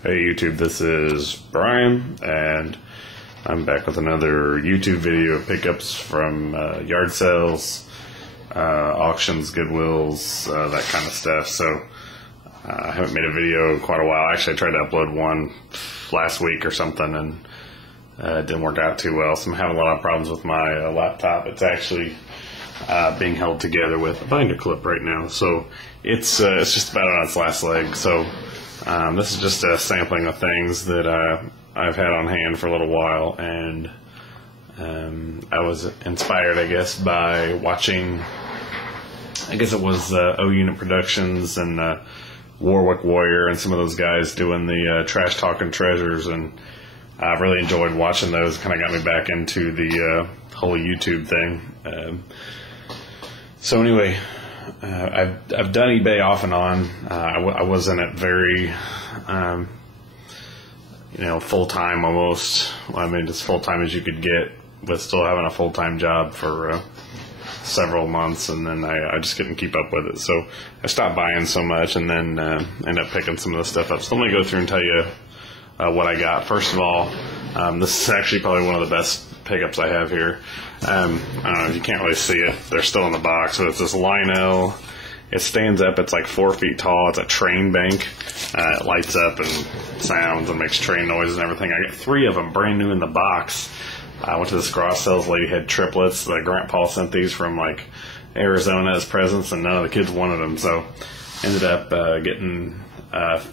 Hey YouTube, this is Brian, and I'm back with another YouTube video of pickups from yard sales, auctions, Goodwills, that kind of stuff. So I haven't made a video in quite a while. Actually, I tried to upload one last week or something, and it didn't work out too well. So I'm having a lot of problems with my laptop. It's actually being held together with a binder clip right now, so it's just about on its last leg. So this is just a sampling of things that I've had on hand for a little while, and I was inspired, I guess, by watching, I guess it was ounitproductions and Warwick Warrior and some of those guys doing the Trash Talking Treasures, and I've really enjoyed watching those. Kind of got me back into the whole YouTube thing. So anyway, I've done eBay off and on. I wasn't at very, full-time almost. Well, I mean, as full-time as you could get, but still having a full-time job for several months, and then I just couldn't keep up with it. So I stopped buying so much, and then ended up picking some of the stuff up. So let me go through and tell you what I got. First of all, this is actually probably one of the best pickups I have here. I don't know if you can't really see it. They're still in the box. So it's this Lionel. It stands up. It's like 4 feet tall. It's a train bank. It lights up and sounds and makes train noises and everything. I got 3 of them brand new in the box. I went to this garage sales lady, had triplets. Grant Paul sent these from like Arizona as presents, and none of the kids wanted them. So ended up getting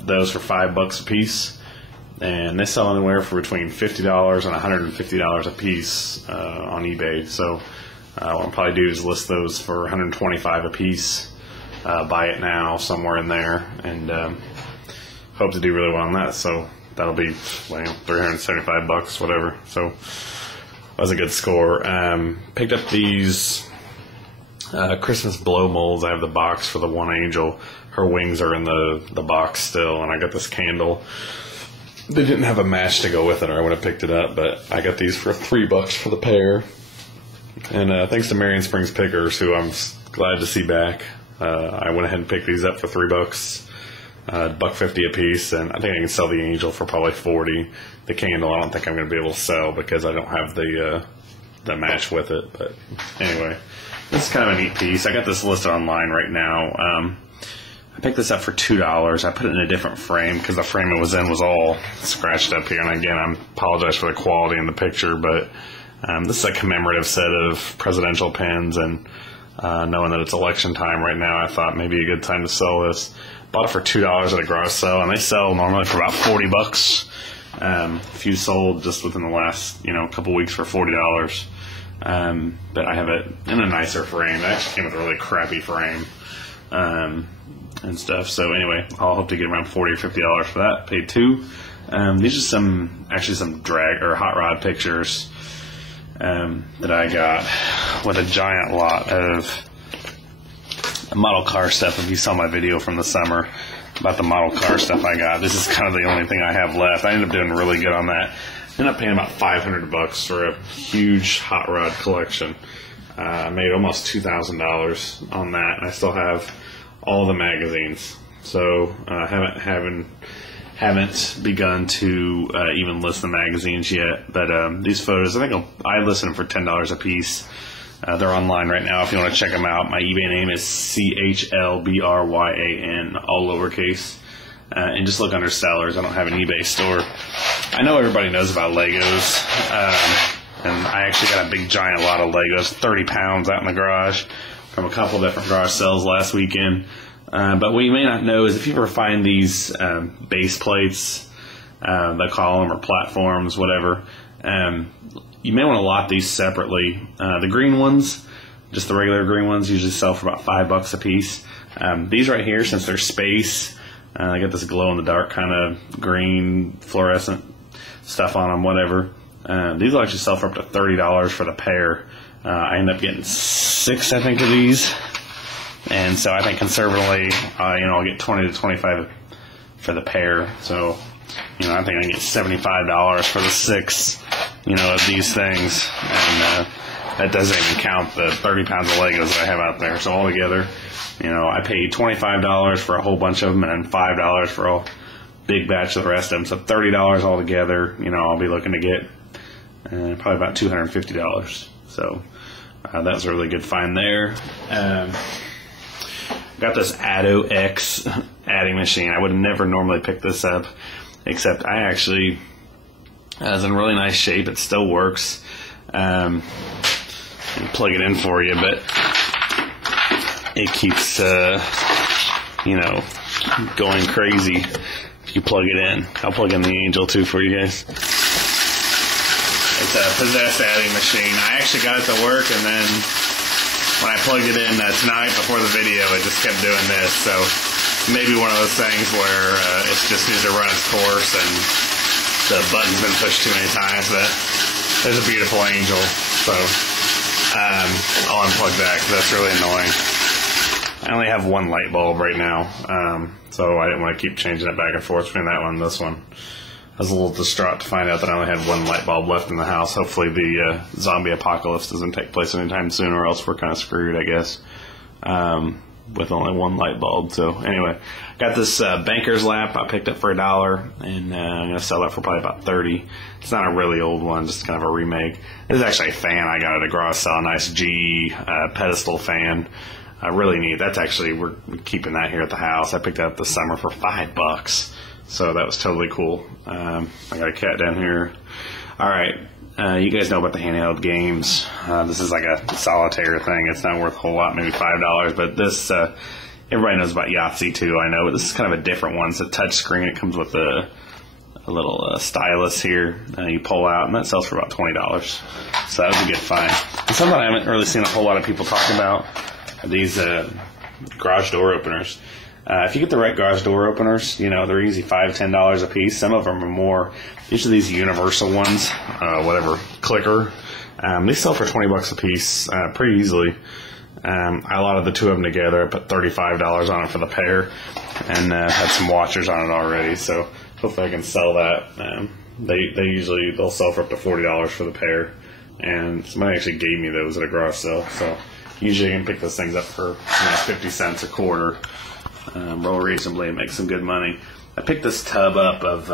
those for $5 a piece. And they sell anywhere for between $50 and $150 a piece on eBay. So what I'll probably do is list those for $125 a piece. Buy it now, somewhere in there, and hope to do really well on that. So that'll be $375, whatever. So that was a good score. Picked up these Christmas blow molds. I have the box for the one angel. Her wings are in the box still, and I got this candle. They didn't have a match to go with it, or I would have picked it up, but I got these for $3 for the pair. And thanks to Marion Springs Pickers, who I'm glad to see back, I went ahead and picked these up for $3, $1.50 a piece, and I think I can sell the angel for probably $40. The candle, I don't think I'm going to be able to sell because I don't have the match with it. But anyway, this is kind of a neat piece. I got this listed online right now. I picked this up for $2. I put it in a different frame because the frame it was in was all scratched up here. And again, I apologize for the quality in the picture, but this is a commemorative set of presidential pins, and knowing that it's election time right now, I thought maybe a good time to sell this. Bought it for $2 at a garage sale, and they sell normally for about $40. A few sold just within the last couple weeks for $40. But I have it in a nicer frame. It actually came with a really crappy frame. And stuff. So anyway, I'll hope to get around $40 or $50 for that. Paid $2. These are some drag or hot rod pictures that I got with a giant lot of model car stuff. If you saw my video from the summer about the model car stuff I got, this is kind of the only thing I have left. I ended up doing really good on that. Ended up paying about $500 for a huge hot rod collection. I made almost $2,000 on that, and I still have all the magazines. So haven't begun to even list the magazines yet. But these photos, I think I list them for $10 a piece. They're online right now if you want to check them out. My eBay name is chlbryan, all lowercase. And just look under sellers. I don't have an eBay store. I know everybody knows about Legos. And I actually got a big giant lot of Legos, 30 pounds out in the garage, from a couple different garage sales last weekend. But what you may not know is if you ever find these base plates, they call them, or platforms, whatever, you may want to lot these separately. The green ones, just the regular green ones, usually sell for about $5 a piece. These right here, since they're space, I got this glow-in-the-dark kind of green fluorescent stuff on them, whatever. These will actually sell for up to $30 for the pair. I end up getting 6, I think, of these. And so I think conservatively, I'll get $20 to $25 for the pair. So, I think I can get $75 for the 6, of these things. And that doesn't even count the 30 pounds of Legos that I have out there. So altogether, I paid $25 for a whole bunch of them, and then $5 for big batch of the rest of them. So $30 altogether. You know, I'll be looking to get probably about $250. So that was a really good find there. Got this Addo X adding machine. I would have never normally picked this up, except I actually, it's in really nice shape. It still works. Plug it in for you, but it keeps, you know, going crazy if you plug it in. I'll plug in the Angel too for you guys. It's a possessed adding machine. I actually got it to work, and then when I plugged it in tonight before the video, it just kept doing this. So maybe one of those things where it just needs to run its course and the button's been pushed too many times. But there's a beautiful Angel. So I'll unplug that because that's really annoying. I only have one light bulb right now, so I didn't want to keep changing it back and forth between that one and this one. I was a little distraught to find out that I only had one light bulb left in the house. Hopefully the zombie apocalypse doesn't take place anytime soon, or else we're kind of screwed, I guess, with only one light bulb. So anyway, got this banker's lamp I picked up for $1, and I'm going to sell that for probably about $30. It's not a really old one, just kind of a remake. This is actually a fan I got at a garage sale, a nice GE pedestal fan. Really neat. That's actually, we're keeping that here at the house. I picked it up this summer for $5. So that was totally cool. I got a cat down here. All right. You guys know about the Handheld Games. This is like a solitaire thing. It's not worth a whole lot, maybe $5. But this, everybody knows about Yahtzee too, I know. But this is kind of a different one. It's a touch screen. It comes with a little stylus here. You pull out, and that sells for about $20. So that was a good find. And something I haven't really seen a whole lot of people talk about are these garage door openers. If you get the right garage door openers, you know, they're easy $5, $10 a piece. Some of them are more. Usually these universal ones, whatever, clicker, they sell for $20 a piece pretty easily. I allotted the two of them together. I put $35 on it for the pair, and had some watchers on it already. So hopefully I can sell that. They'll sell for up to $40 for the pair, and somebody actually gave me those at a garage sale. So usually you can pick those things up for 50 cents a quarter. Roll reasonably and make some good money. I picked this tub up of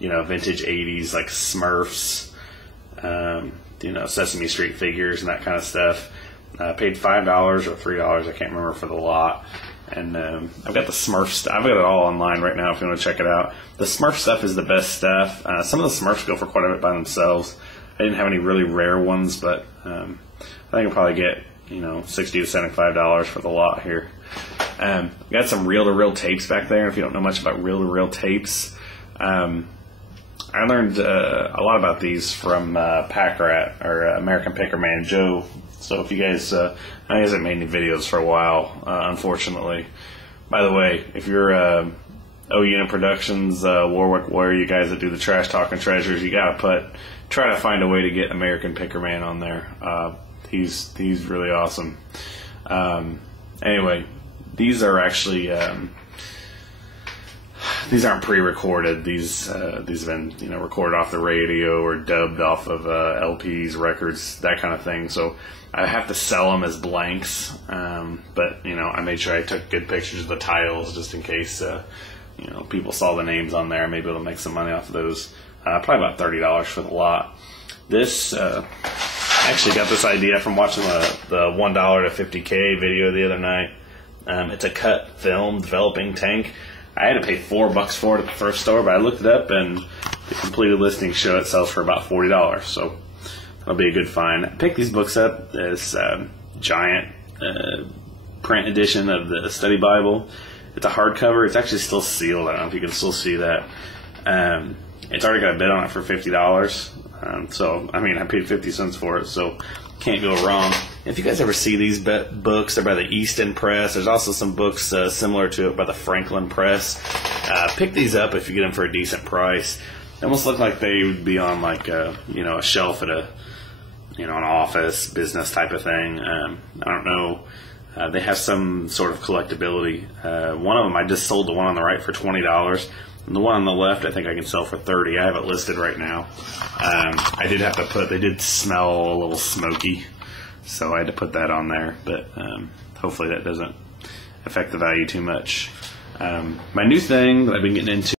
vintage 80s like Smurfs, Sesame Street figures and that kind of stuff. I paid $5 or $3, I can't remember, for the lot. And I've got the Smurf stuff. I've got it all online right now if you want to check it out. The Smurf stuff is the best stuff. Some of the Smurfs go for quite a bit by themselves. I didn't have any really rare ones, but I think I'll probably get $60 to $75 for the lot here. Got some reel-to-reel tapes back there. If you don't know much about reel-to-reel tapes, I learned a lot about these from Pack Rat, or American Picker Man Joe. So if you guys, I hasn't made any videos for a while, unfortunately. By the way, if you're ounitproductions, Warwick Warrior, you guys that do the trash talking treasures, you gotta try to find a way to get American Picker Man on there. He's really awesome. Anyway, these are actually these aren't pre-recorded. These have been recorded off the radio or dubbed off of LPs, records, that kind of thing. So I have to sell them as blanks. But I made sure I took good pictures of the titles just in case people saw the names on there. Maybe able to make some money off of those. Probably about $30 for the lot. This I actually got this idea from watching the $1 to 50K video the other night. It's a cut film developing tank. I had to pay $4 for it at the first store, but I looked it up and the completed listing show it sells for about $40. So that'll be a good find. I picked these books up as giant print edition of the Study Bible. It's a hardcover. It's actually still sealed. I don't know if you can still see that. It's already got a bid on it for $50. So I paid 50 cents for it, so can't go wrong. If you guys ever see these books, they're by the Easton Press. There's also some books similar to it by the Franklin Press. Pick these up if you get them for a decent price. They almost look like they would be on like a shelf at an office business type of thing. I don't know. They have some sort of collectability. One of them, I just sold the one on the right for $20. And the one on the left, I think I can sell for $30. I have it listed right now. I did have to they did smell a little smoky, so I had to put that on there. But hopefully that doesn't affect the value too much. My new thing that I've been getting into